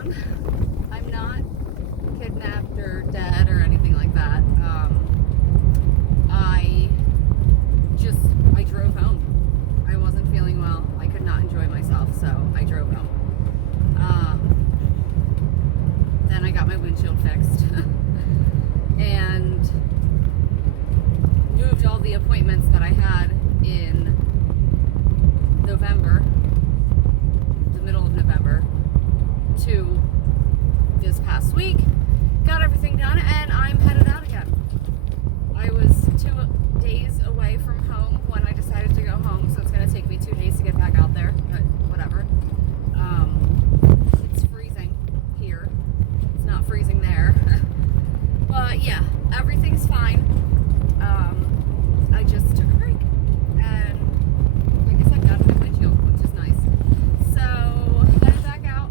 everyone. I'm not kidnapped or dead or anything like that. I drove home. I wasn't feeling well. I could not enjoy myself, so I drove home. Then I got my windshield fixed and moved all the appointments that I had in November, the middle of November, to this past week. Got everything done and I'm headed out again. I was 2 days away from home when I decided to go home, so it's going to take me 2 days to get back out there, but whatever. It's freezing here. It's not freezing there. But yeah, everything's fine. I just took a break and, like I said, got a new windshield, which is nice. So headed back out.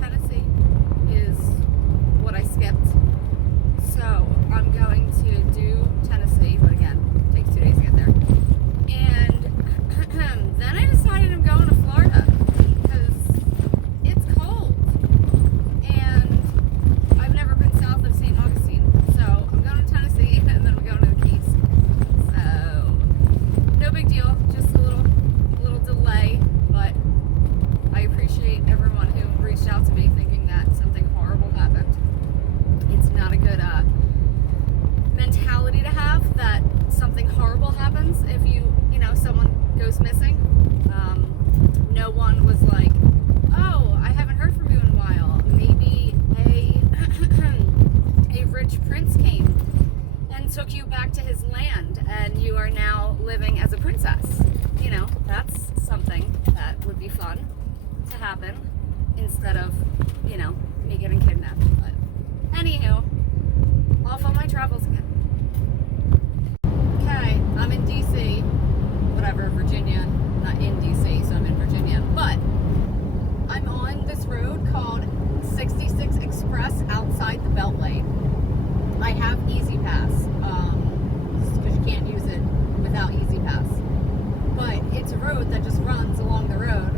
Tennessee is what I skipped. So I'm going to do Tennessee, but again, it takes 2 days to get there. And then I decided I'm going to Florida because it's cold. And I've never been south of St. Augustine. So I'm going to Tennessee and then I'm going to the Keys. So no big deal, just a little delay, but I appreciate everyone who reached out to me thinking that something horrible happened. It's not a good mentality to have that something horrible happens if someone goes missing. No one was like, oh, I haven't heard from you in a while. Maybe a rich prince came and took you back to his land and you are now living as a princess. That's something that would be fun to happen instead of, me getting kidnapped. But anywho, off on my travels again. Okay, I'm in DC, whatever, Virginia, not in DC, so I'm in Virginia, but I'm on this road called 66 Express outside the Beltway. I have Easy Pass, because you can't use it without Easy Pass, but it's a road that just runs along the road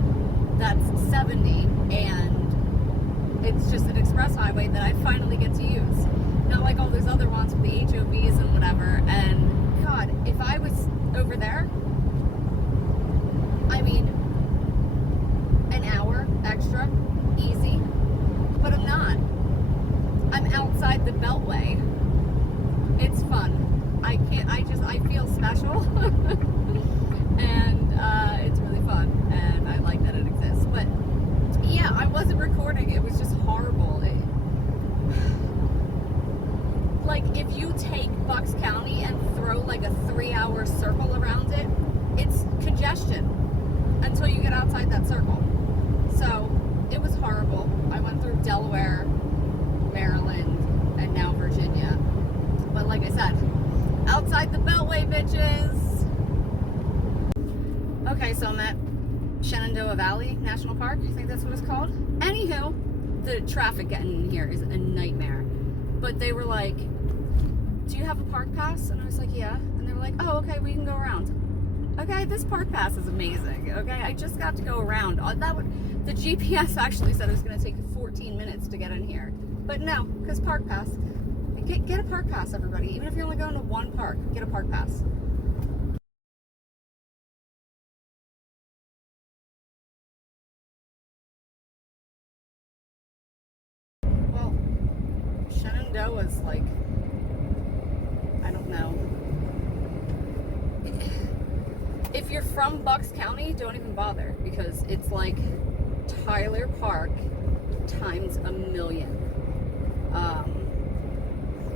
that's 70, and it's just an express highway that I finally get to use. Not like all those other ones with the HOVs and whatever. And God, if I was over there, I mean, an hour extra, easy. But I'm not. I'm outside the Beltway. It's fun. I feel special. And it's really fun. And I like that it exists. But yeah, I wasn't recording. It was just horrible. Like, if you take Bucks County and throw like a 3-hour circle around it, it's congestion until you get outside that circle. So it was horrible. I went through Delaware, Maryland, and now Virginia. But like I said, outside the Beltway, bitches. Okay, so I'm at Shenandoah Valley National Park. I think that's what it's called. Anywho, the traffic getting in here is a nightmare. But they were like, do you have a park pass? And I was like, yeah. And they were like, oh, okay, we can go around. Okay, this park pass is amazing. Okay, I just got to go around. The GPS actually said it was going to take 14 minutes to get in here. But no, because park pass. Get a park pass, everybody. Even if you're only going to one park, get a park pass. Well, Shenandoah's like, I don't know. If you're from Bucks County, don't even bother, because it's like Tyler Park times a million.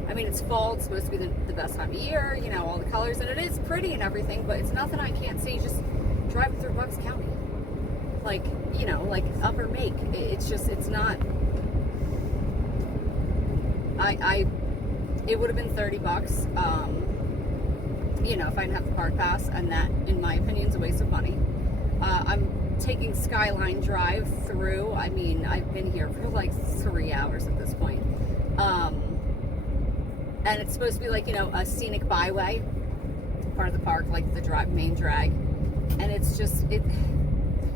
I mean, it's fall, it's supposed to be the best time of year, all the colors, and it is pretty and everything, but it's nothing I can't see just driving through Bucks County. Like, like Upper Make. It's not, it would have been $30, if I didn't have the park pass, and that, in my opinion, is a waste of money. I'm taking Skyline Drive through. I mean, I've been here for like 3 hours at this point. And it's supposed to be like, a scenic byway, part of the park, like the main drag. And it's just,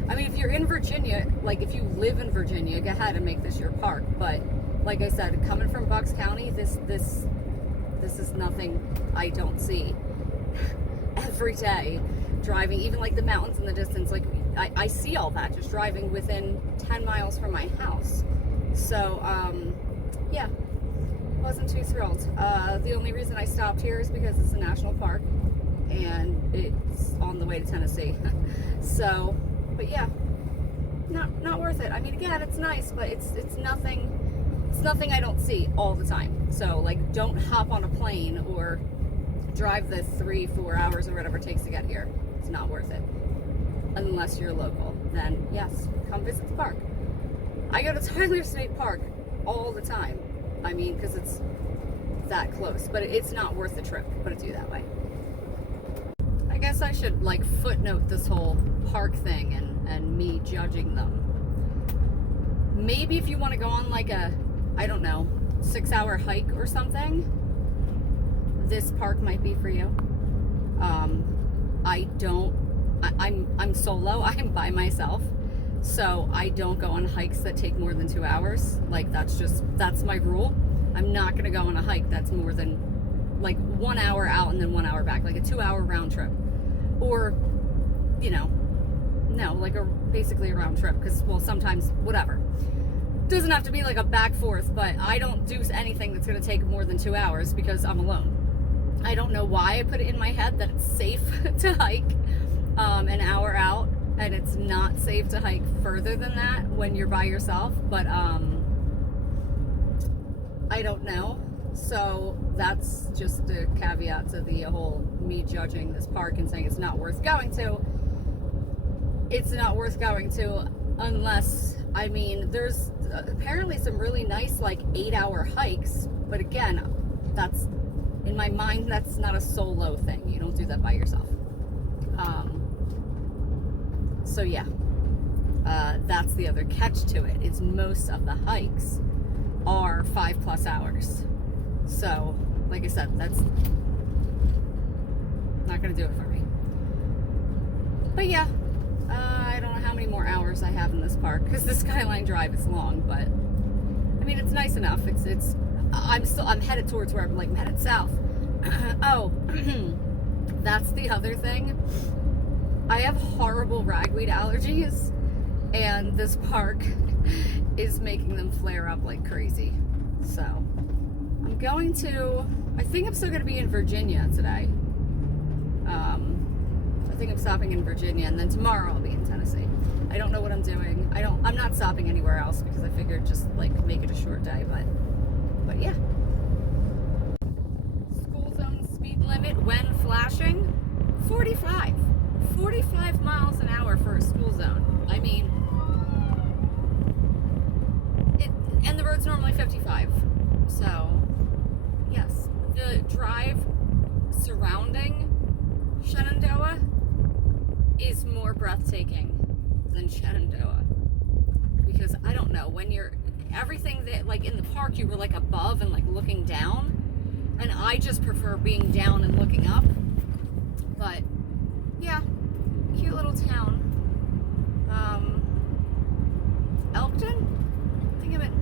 I mean, if you're in Virginia, like if you live in Virginia, go ahead and make this your park. But like I said, coming from Bucks County, this is nothing I don't see every day. Driving, even like the mountains in the distance, like I see all that just driving within 10 miles from my house. So yeah, wasn't too thrilled. The only reason I stopped here is because it's a national park and it's on the way to Tennessee. So, but yeah, not worth it. I mean, again, it's nice, but it's nothing I don't see all the time. So like, don't hop on a plane or drive the 3-4 hours or whatever it takes to get here. It's not worth it. Unless you're local, then yes, come visit the park. I go to Tyler State Park all the time. I mean, because it's that close, but it's not worth the trip, put it to you that way. I guess I should like footnote this whole park thing and me judging them. Maybe if you want to go on like a, I don't know, 6-hour hike or something, this park might be for you. I'm solo, I'm by myself, so I don't go on hikes that take more than 2 hours. Like that's my rule. I'm not gonna go on a hike that's more than like 1 hour out and then 1 hour back, like a 2-hour round trip. Or, you know, no, like basically a round trip, because, well, sometimes, whatever. Doesn't have to be like a back forth, but I don't do anything that's gonna take more than 2 hours because I'm alone. I don't know why I put it in my head that it's safe to hike an hour out, and it's not safe to hike further than that when you're by yourself, but I don't know. So that's just a caveat to the whole me judging this park and saying it's not worth going to. It's not worth going to unless, I mean, there's apparently some really nice like 8-hour hikes, but again, that's, in my mind, that's not a solo thing. You don't do that by yourself. So yeah, that's the other catch to it, is most of the hikes are 5+ hours. So, like I said, that's not gonna do it for me. But yeah, I don't know how many more hours I have in this park, because the Skyline Drive is long, but I mean, it's nice enough. I'm headed towards where I'm headed south. Oh, that's the other thing. I have horrible ragweed allergies, and this park is making them flare up like crazy. So I'm going to, I think I'm still going to be in Virginia today. I think I'm stopping in Virginia, and then tomorrow I'll be in Tennessee. I don't know what I'm doing. I'm not stopping anywhere else because I figured just like make it a short day, but yeah. School zone speed limit when flashing, 45 miles an hour for a school zone. I mean, and the road's normally 55. So, yes, the drive surrounding Shenandoah is more breathtaking than Shenandoah. Because, I don't know, when you're, everything that, like in the park, you were like above and like looking down. And I just prefer being down and looking up. But, yeah, cute little town. Elkton? I think I'm in,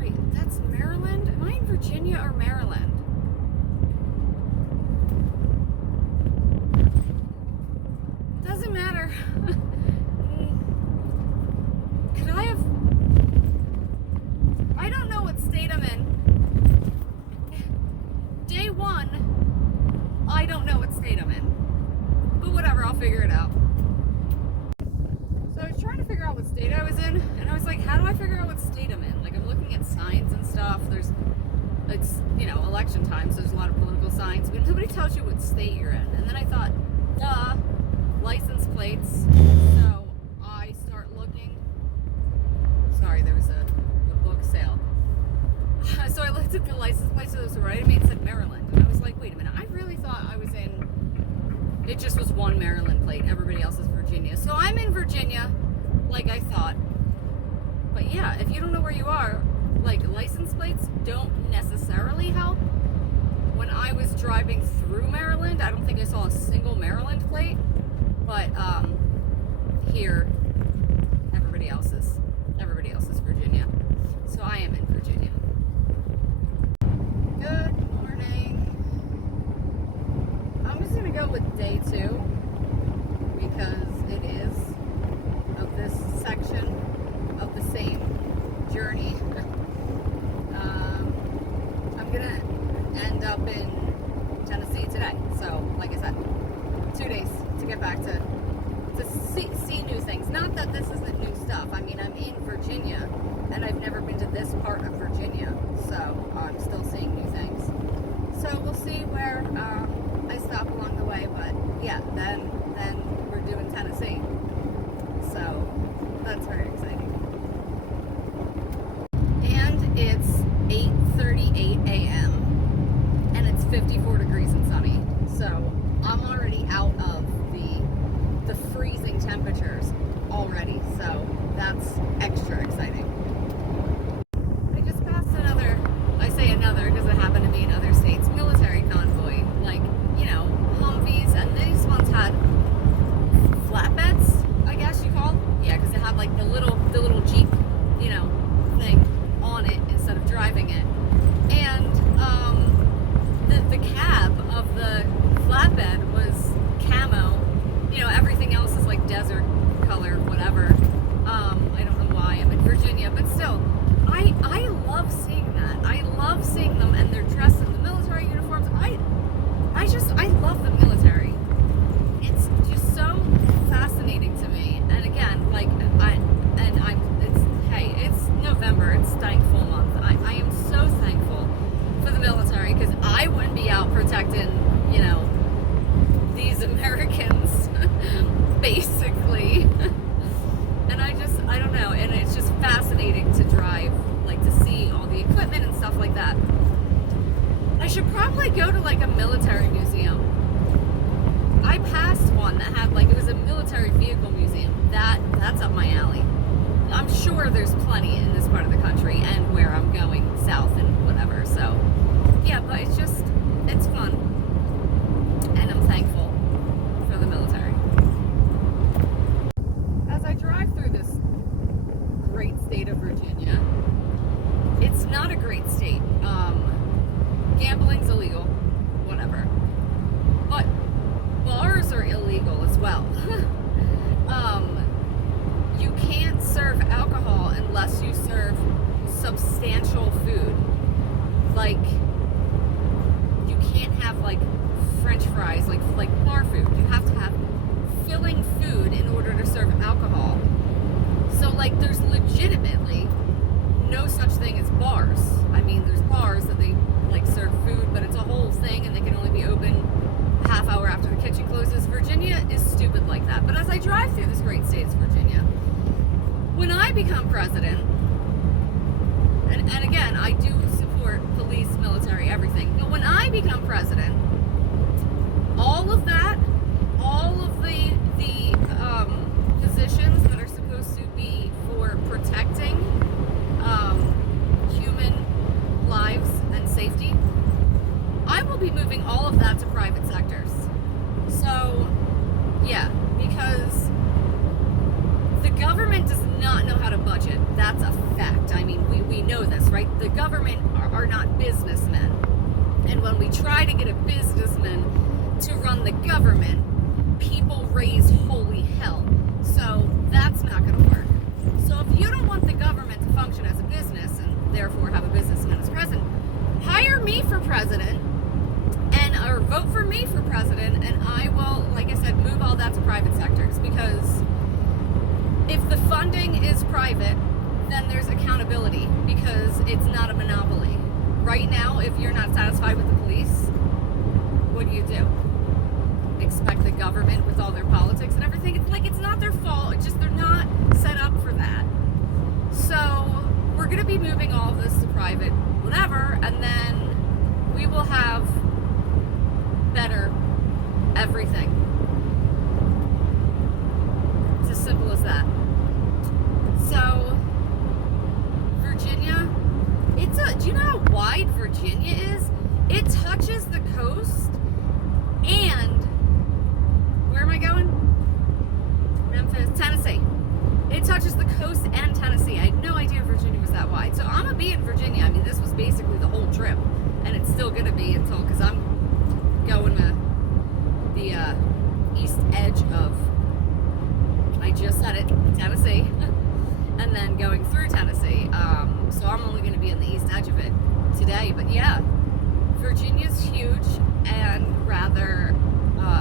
wait, that's Maryland? Am I in Virginia or Maryland? Doesn't matter. Could I have, I don't know what state I'm in. Day one, I don't know what state I'm in. But whatever, I'll figure it out. So I was trying to figure out what state I was in, and I was like, how do I figure out what state I'm in? Like, I'm looking at signs and stuff. It's, you know, election time, so there's a lot of political signs, but nobody tells you what state you're in. And then I thought, duh, license plates. So I start looking. Sorry, there was a book sale. So I looked at the license plates that was right at me. It said Maryland, and I was like, wait a minute, I really thought I was in. It just was one Maryland plate. Everybody else is Virginia. So I'm in Virginia, like I thought. But yeah, if you don't know where you are, like, license plates don't necessarily help. When I was driving through Maryland, I don't think I saw a single Maryland plate. But here, everybody else is Virginia. So I am in Virginia. Good morning. I'm just gonna go with day 2 because it is of this section of the same journey. I'm gonna end up in Tennessee today. So, like I said, 2 days to get back to see new things. Not that this isn't new stuff. I mean, I'm in Virginia, and I've never been to this part of Virginia, so I'm still seeing new things. So we'll see where I stop along the way. But yeah, then we're doing Tennessee. So that's very exciting. And it's 8:38 a.m. and it's 54 degrees and sunny. So I'm already out of the freezing temperatures already. So that's extra exciting. I just passed another, I say another because it happened to be in other states, military convoy. Like, you know, Humvees, and these ones had flatbeds, I guess you call. Yeah, because it had like the little Jeep, you know, thing on it instead of driving it. And the cab of the flatbed was camo. You know, everything else is like desert color, whatever. I don't know why I'm in Virginia, but still, I love seeing that. I love seeing them, and they're dressed in the military uniforms. I love the military. It's just so fascinating to me. And again, like it's November. It's thankful month. I am so thankful for the military because I wouldn't be out protecting, you know, these Americans, basically. And I don't know, and it's just fascinating to drive, like to see all the equipment and stuff like that. I should probably go to like a military museum. I passed one that had like, it was a military vehicle museum. That's up my alley. I'm sure there's plenty in this part of the country and where I'm going south and whatever. So yeah, but it's fun. And I'm thankful for the military. As I drive through this great state of Virginia, it's not a great state. Gambling's illegal, whatever. But bars are illegal as well. You can't serve alcohol unless you serve substantial food. Like, you can't have like French fries, like bar food. You have to have filling food in order to serve alcohol. So like, there's legitimately no such thing as bars. I mean, there's bars that they like serve food, but it's a whole thing, and they can only be open a half hour after the kitchen closes. Virginia is stupid like that. But as I drive through this great state of Virginia, when I become president, and again, I do support police, military, everything, but when I become president, all of that, all of the positions that are supposed to be for protecting human lives and safety, I will be moving all of that to private sectors. So, yeah, because the government does not know how to budget. That's a fact. I mean, we know this, right? The government are not businessmen. And when we try to get a businessman to run the government, people raise holy hell. So that's not going to work. So if you don't want the government to function as a business and therefore have a businessman as president, hire me for president or vote for me for president, and I will, like I said, move all that to private sectors. Because if the funding is private, then there's accountability because it's not a monopoly. Right now, if you're not satisfied with the police, what do? Expect the government with all their politics and everything? It's like, it's not their fault. It's just they're not set up for that. So we're going to be moving all of this to private, whatever, and then we will have better everything. It's as simple as that. So Virginia, do you know how wide Virginia is? It touches the coast, and where am I going? Memphis, Tennessee. It touches the coast and Tennessee. I had no idea Virginia was that wide. So I'm gonna be in Virginia. I mean, this was basically the whole trip, and it's still gonna be until, because I'm going to the east edge of, I just said it, Tennessee, and then going through Tennessee. So I'm only going to be on the east edge of it today. But yeah, Virginia's huge and rather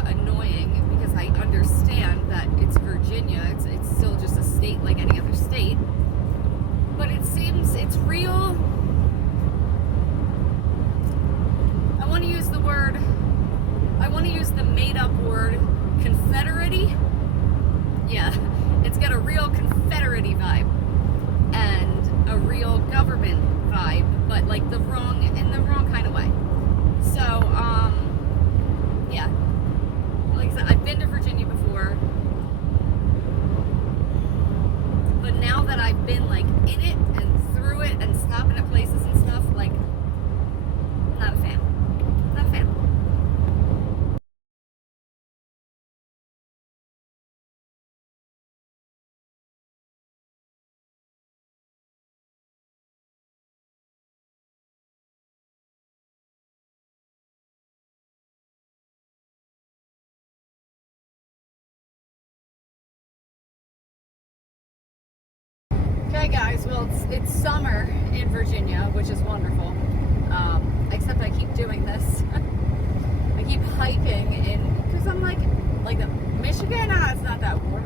annoying, because I understand that it's Virginia. It's still just a state like any other state. But it seems it's real. I want to use the made-up word Confederate-y. Yeah, it's got a real Confederate-y vibe and a real government vibe, but like in the wrong kind of way. So, yeah, like I said, I've been to Virginia before, but now that I've been like in it and through it and stopping at places and stuff, like, not a fan. Not a fan. Okay, guys. Well, it's summer in Virginia, which is wonderful. Except I keep doing this. I keep hiking because I'm like the Michigan. It's not that warm.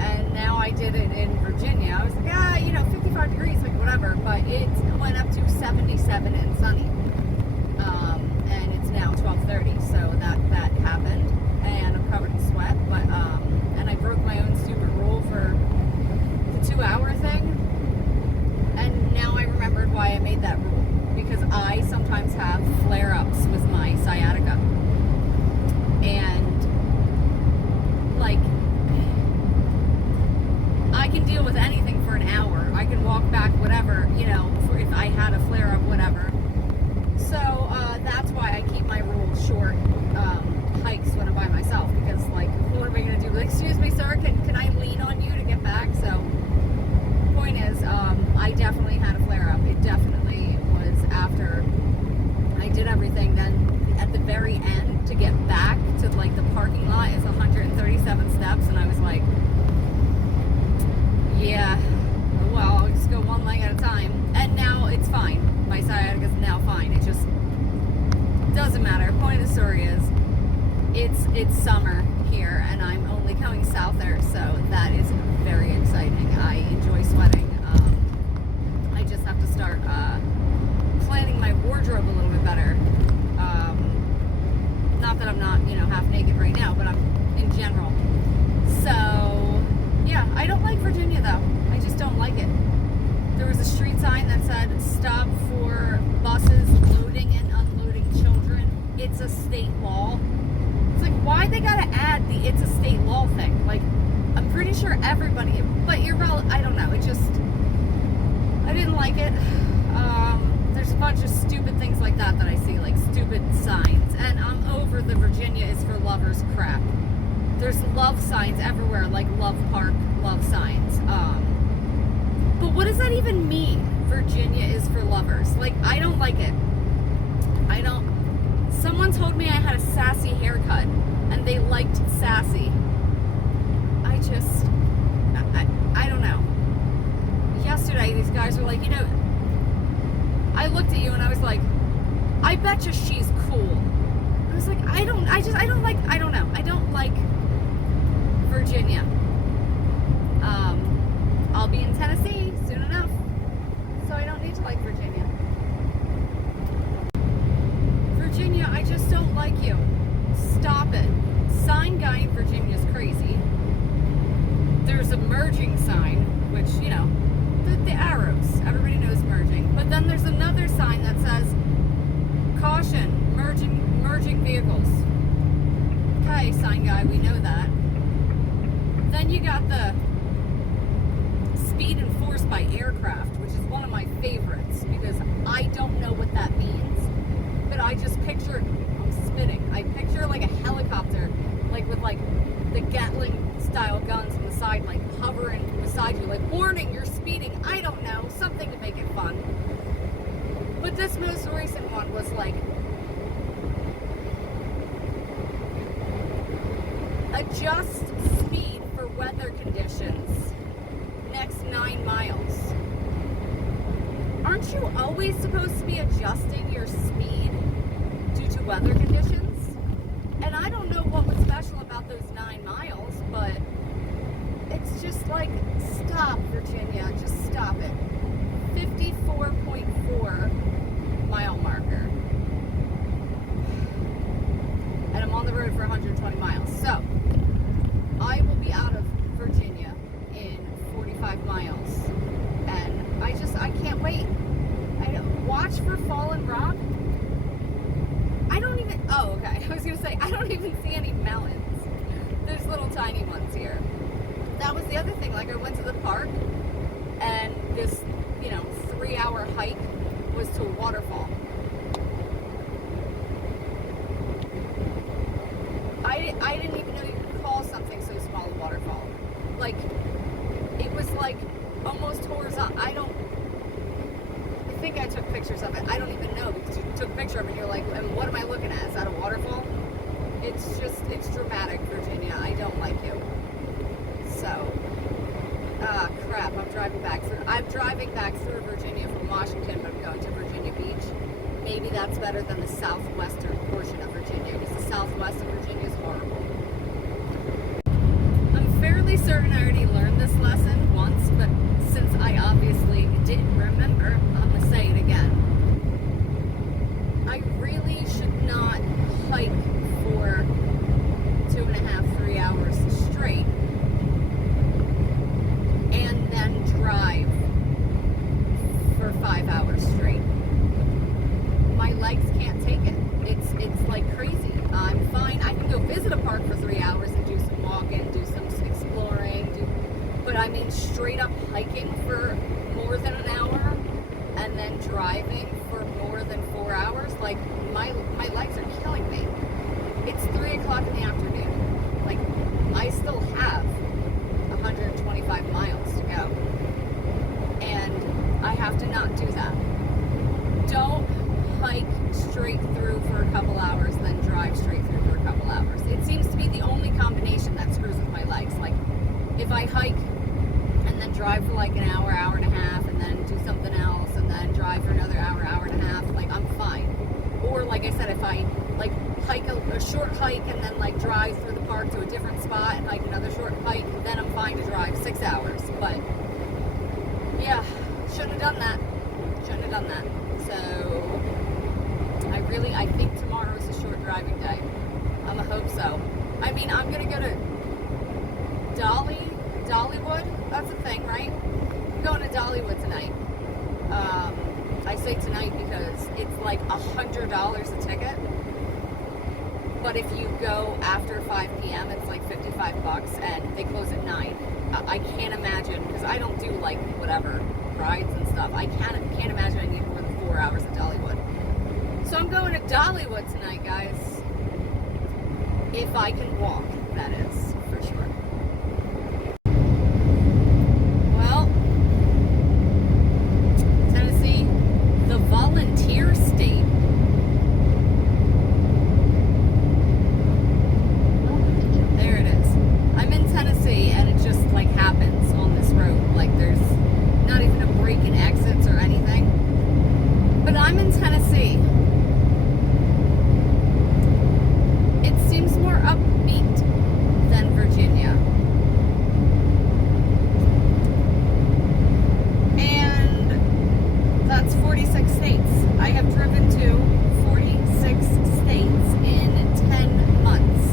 And now I did it in Virginia. I was like, 55 degrees, like whatever. But it went up to 77 and sunny. And it's now 12:30, so that happened, and I'm covered in sweat. But and I broke my own stupid rule for the 2-hour thing. And now I remembered why I made that rule, because I sometimes have flare-ups with my sciatica, and like, I can deal with anything for an hour. I can walk back, whatever, if I had a flare-up, whatever. So that's why I keep my rule short hikes when I'm by myself, because like, what am I going to do? Like, excuse me, sir, can I lean on you to get back? So point is, I definitely had a flare-up. It definitely was after I did everything. Then at the very end, to get back to like the parking lot is 137 steps, and I was like, yeah, well, I'll just go one leg at a time. And now it's fine. My sciatica is now fine. It just doesn't matter. Point of the story is, it's summer here, and I'm only coming south there, so that is very exciting. I enjoy sweating. I just have to start planning my wardrobe a little bit better. Not that I'm not, half naked right now, but I'm in general. So, yeah, I don't like Virginia, though. I just don't like it. There was a street sign that said, stop for buses loading and unloading children. It's a state law. It's like, why they gotta add the it's a state law thing? Like, I'm pretty sure everybody, but I don't know. It just, I didn't like it. There's a bunch of stupid things like that I see, like stupid signs. And I'm over the Virginia is for lovers crap. There's love signs everywhere, like Love Park, love signs. But what does that even mean? Virginia is for lovers. Like, I don't like it. Someone told me I had a sassy haircut, and they liked sassy. I don't know. Yesterday, these guys were like, I looked at you and I was like, I bet you she's cool. I was like, I don't like Virginia. I'll be in Tennessee soon enough, so I don't need to like Virginia. Virginia, I just don't like you. Stop it. Sign guy in Virginia is crazy. There's a merging sign, which, the arrows. Everybody knows merging. But then there's another sign that says, caution, merging vehicles. Okay, sign guy, we know that. Then you got the speed enforced by aircraft, which is one of my favorites, because I don't know what that means. But I just picture, I'm spitting, I picture like a helicopter, like with like the Gatling style guns on the side, like hovering beside you, like warning, you're speeding. I don't know, something to make it fun. But this most recent one was like, adjust speed for weather conditions next 9 miles. Aren't you always supposed to be adjusting your speed due to weather conditions? And I don't know what was special about those 9 miles, but it's just like, stop, Virginia, just stop it. 54.4 mile marker. And I'm on the road for 120 miles. So, I will be out of Virginia in 45 miles. And I can't wait. Watch for fallen rock. Oh, okay. I was going to say, I don't even see any mountains. There's little tiny ones here. That was the other thing. Like, I went to the park, and this, 3-hour hike was to a waterfall. I didn't even know you could call something so small a waterfall. Like, it was like almost horizontal. I think I took pictures of it. I don't even know, because you took a picture of it and you're like, and what am I looking at? Is that a waterfall? It's dramatic, Virginia. I don't like you. So, crap, I'm driving back through Virginia from Washington, but I'm going to Virginia Beach. Maybe that's better than the southwestern portion of Virginia, because the southwest of Virginia is horrible. I'm fairly certain I already learned this lesson once, but since I obviously didn't remember, I'm going to say it again. I really should not hike for 2.5, 3 hours straight and then drive for 5 hours straight. My legs can't take it. It's like crazy. I'm fine. I can go visit a park for 3 hours and do some walking, do some exploring, but I mean straight up hiking for more than an hour and then driving for more than 4 hours, like my legs are killing me. It's 3 o'clock in the afternoon. Like, I still have 125 miles to go. And I have to not do that. Don't hike straight through for a couple hours, then drive straight through for a couple hours. It seems to be the only combination that screws with my legs. Like, if I hike and then drive for like an hour, hour and a half, and then do something else, and then drive for another hour, hour and a half, like, I'm fine. Or, like I said, if I, like, hike a short hike and then, like, drive through the park to a different spot and hike another short hike, then I'm fine to drive 6 hours. But, yeah, shouldn't have done that. So, I think tomorrow is a short driving day. I'm a hope so. I mean, I'm going to go to Dollywood. That's a thing, right? I'm going to Dollywood tonight. I say tonight because it's like $100 a ticket. But if you go after 5 p.m., it's like $55, and they close at 9. I can't imagine, because I don't do, like, whatever, rides and stuff. I can't imagine I need more than 4 hours at Dollywood. So I'm going to Dollywood tonight, guys. If I can walk, that is, for sure. Well, Tennessee, the volunteer state. There it is. I'm in Tennessee, and it just, like, happens on this road. Like, there's not even a break in exits or anything. But I'm in Tennessee. It seems more upbeat than Virginia. And that's 46 states. I have driven to 46 states in 10 months.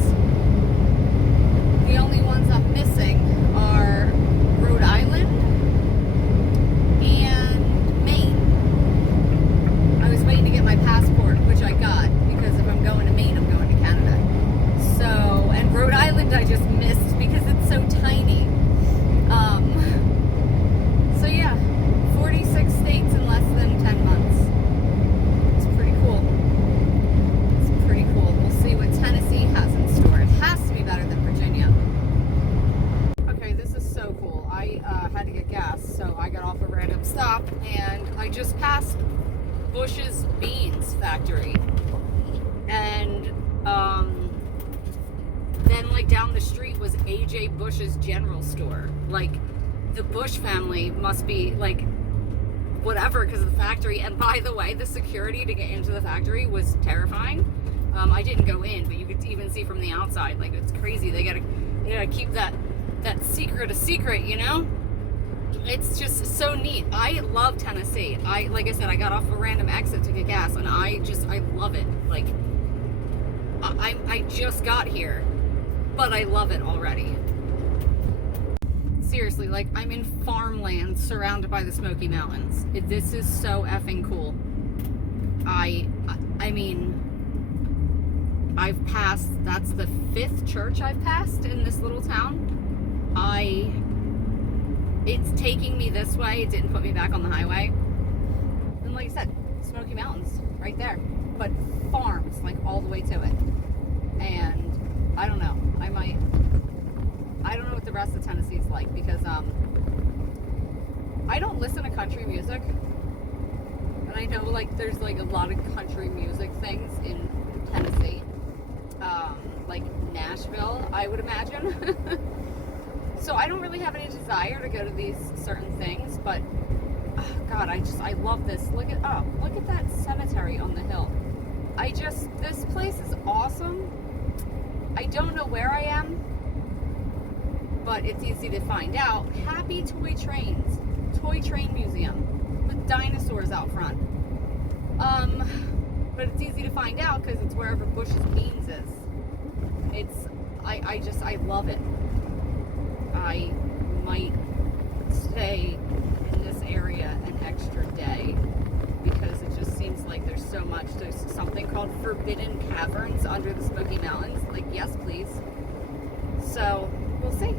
The only ones I'm missing are Rhode Island and Maine. I was waiting to get my passport stop, and I just passed Bush's Beans factory, and then like down the street was AJ Bush's general store. Like, the Bush family must be like whatever because of the factory. And by the way, the security to get into the factory was terrifying. I didn't go in, but you could even see from the outside, like, it's crazy. They gotta keep that secret a secret, you know? It's just so neat. I love Tennessee. Like I said, I got off a random exit to get gas, and I love it. Like, I just got here, but I love it already. Seriously, like, I'm in farmland surrounded by the Smoky Mountains. This is so effing cool. I mean, I've passed, that's the 5th church I've passed in this little town. It's taking me this way. It didn't put me back on the highway. And like I said, Smoky Mountains right there, but farms like all the way to it. And I don't know, I don't know what the rest of Tennessee's like, because I don't listen to country music, and I know like there's like a lot of country music things in Tennessee, like Nashville, I would imagine. So I don't really have any desire to go to these certain things, but God, I love this. Look at that cemetery on the hill. This place is awesome. I don't know where I am, but it's easy to find out. Happy Toy Trains, Toy Train Museum with dinosaurs out front. But it's easy to find out because it's wherever Bush's Beans is. I love it. I might stay in this area an extra day because it just seems like there's so much. There's something called Forbidden Caverns under the Smoky Mountains. Like, yes, please. So, we'll see.